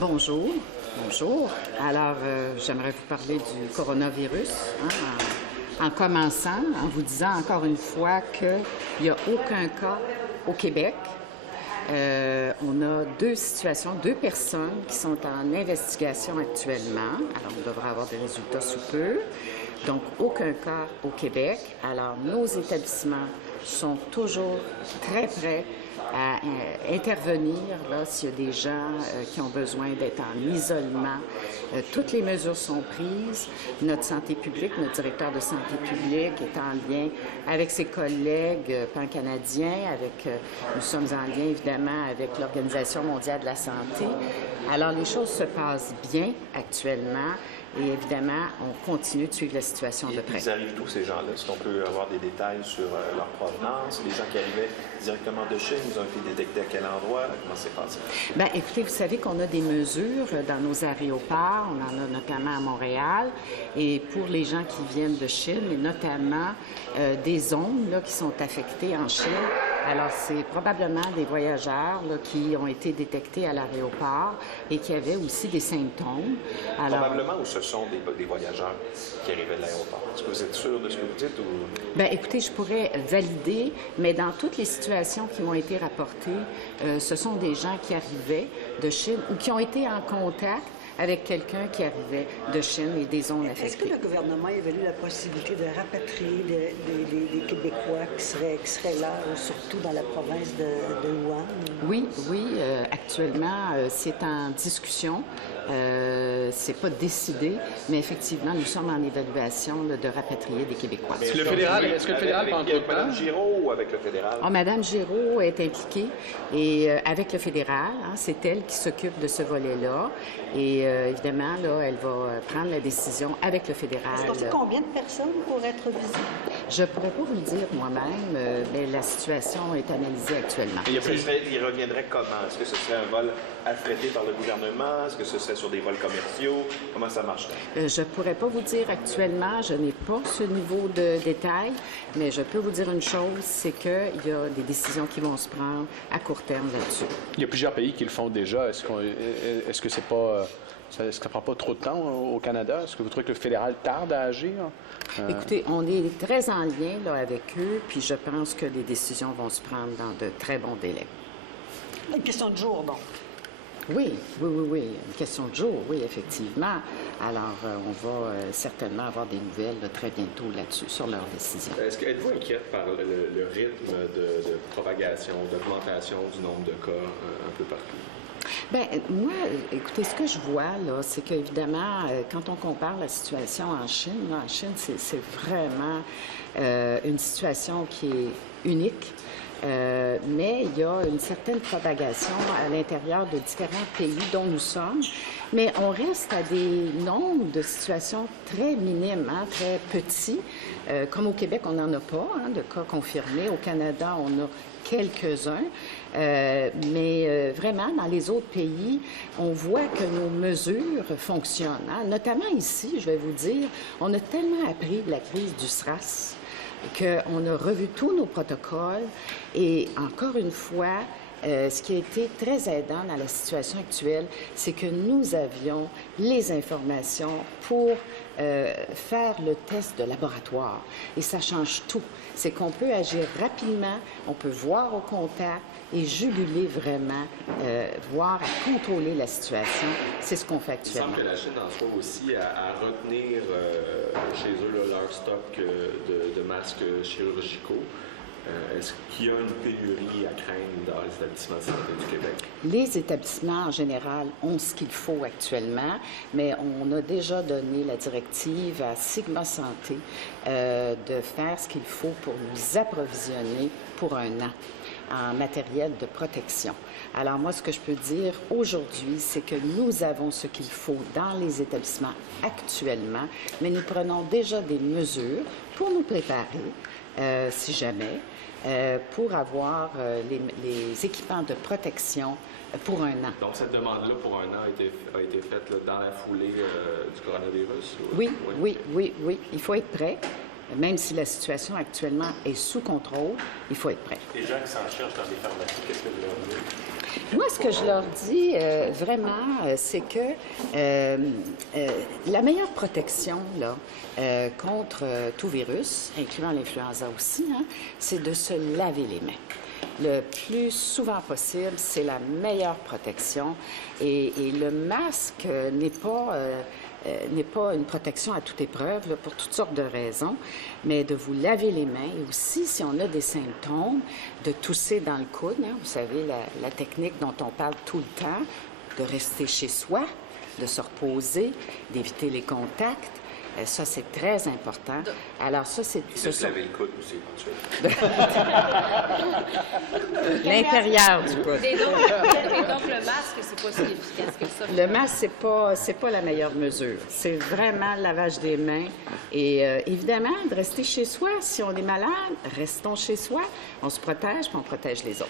Bonjour. Bonjour. Alors, j'aimerais vous parler du coronavirus, en commençant, en vous disant encore une fois qu'il n'y a aucun cas au Québec. On a deux situations, deux personnes qui sont en investigation actuellement. Alors, on devrait avoir des résultats sous peu. Donc, aucun cas au Québec. Alors, nos établissements sont toujours très prêts à intervenir là, s'il y a des gens qui ont besoin d'être en isolement. Toutes les mesures sont prises. Notre santé publique, notre directeur de santé publique est en lien avec ses collègues pan-canadiens, nous sommes en lien évidemment avec l'Organisation mondiale de la santé. Alors les choses se passent bien actuellement. Et évidemment, on continue de suivre la situation de près. Ils arrivent tous ces gens-là? Est-ce qu'on peut avoir des détails sur leur provenance? Les gens qui arrivaient directement de Chine, ils ont été détectés à quel endroit? Comment c'est passé? Bien, écoutez, vous savez qu'on a des mesures dans nos aéroports. On en a notamment à Montréal. Et pour les gens qui viennent de Chine, et notamment des zones là, qui sont affectées en Chine. Alors, c'est probablement des voyageurs là, qui ont été détectés à l'aéroport et qui avaient aussi des symptômes. Alors, probablement, ou ce sont des voyageurs qui arrivaient de l'aéroport? Est-ce que vous êtes sûr de ce que vous dites? Ou... Bien, écoutez, je pourrais valider, mais dans toutes les situations qui m'ont été rapportées, ce sont des gens qui arrivaient de Chine ou qui ont été en contact avec quelqu'un qui arrivait de Chine et des zones affectées. Est-ce que le gouvernement évalue la possibilité de rapatrier des Québécois qui seraient là, surtout dans la province de Wuhan? Oui, actuellement, c'est en discussion. C'est pas décidé, mais effectivement, nous sommes en évaluation là, de rapatrier des Québécois. Est-ce que le fédéral prend trop de temps? Mme Giraud ou avec le fédéral? Mme Giraud est impliquée et avec le fédéral, c'est elle qui s'occupe de ce volet-là. Et évidemment, là, elle va prendre la décision avec le fédéral. Est-ce qu'on sait combien de personnes pourraient être visées? Je ne pourrais pas vous le dire moi-même, mais la situation est analysée actuellement. Il reviendrait comment? Est-ce que ce serait un vol affrété par le gouvernement? Est-ce que ce serait sur des vols commerciaux? Comment ça marcherait? Je ne pourrais pas vous dire actuellement. Je n'ai pas ce niveau de détail, mais je peux vous dire une chose, c'est qu'il y a des décisions qui vont se prendre à court terme là-dessus. Il y a plusieurs pays qui le font déjà. Est-ce que c'est pas... Est-ce que ça prend pas trop de temps au Canada? Est-ce que vous trouvez que le fédéral tarde à agir? Écoutez, on est très en lien là, avec eux, puis je pense que les décisions vont se prendre dans de très bons délais. Une question de jour, donc. Oui. Une question de jour, oui, effectivement. Alors, on va certainement avoir des nouvelles là, très bientôt là-dessus, sur leurs décisions. Êtes-vous inquiète par le rythme de propagation, d'augmentation du nombre de cas un peu partout? Bien, moi, écoutez, ce que je vois, là, c'est qu'évidemment, quand on compare la situation en Chine, là, c'est vraiment une situation qui est unique. Mais il y a une certaine propagation à l'intérieur de différents pays dont nous sommes, mais on reste à des nombres de situations très minimes, très petits. Comme au Québec, on n'en a pas de cas confirmés. Au Canada, on a quelques-uns. Mais vraiment, dans les autres pays, on voit que nos mesures fonctionnent. Notamment ici, je vais vous dire, on a tellement appris de la crise du SRAS qu'on a revu tous nos protocoles et encore une fois, ce qui a été très aidant dans la situation actuelle, c'est que nous avions les informations pour faire le test de laboratoire. Et ça change tout. C'est qu'on peut agir rapidement, on peut voir au contact et juguler vraiment, voir à contrôler la situation. C'est ce qu'on fait actuellement. Il semble que la Chine en soit aussi à retenir chez eux là, leur stock de masques chirurgicaux. Est-ce qu'il y a une pénurie à craindre dans les établissements de santé du Québec? Les établissements, en général, ont ce qu'il faut actuellement, mais on a déjà donné la directive à Sigma Santé de faire ce qu'il faut pour nous approvisionner pour un an en matériel de protection. Alors moi, ce que je peux dire aujourd'hui, c'est que nous avons ce qu'il faut dans les établissements actuellement, mais nous prenons déjà des mesures pour nous préparer, si jamais, pour avoir les équipements de protection pour un an. Donc cette demande-là pour un an a été faite là, dans la foulée du coronavirus? Oui. Il faut être prêt. Même si la situation actuellement est sous contrôle, il faut être prêt. Les gens qui s'en cherchent dans les pharmacies, qu'est-ce que vous leur dites? Moi, ce que je leur dis vraiment, c'est que la meilleure protection là, contre tout virus, incluant l'influenza aussi, hein, c'est de se laver les mains. Le plus souvent possible, c'est la meilleure protection. Et le masque n'est pas une protection à toute épreuve, là, pour toutes sortes de raisons, mais de vous laver les mains. Et aussi, si on a des symptômes, de tousser dans le coude, hein, vous savez, la technique dont on parle tout le temps, de rester chez soi, de se reposer, d'éviter les contacts. Ça, c'est très important. Alors, ça, c'est... De se laver le coude aussi, éventuellement. L'intérieur du coude. Et donc, le masque, c'est pas si efficace que ça. Le masque, c'est pas la meilleure mesure. C'est vraiment le lavage des mains. Et évidemment, de rester chez soi. Si on est malade, restons chez soi. On se protège, puis on protège les autres.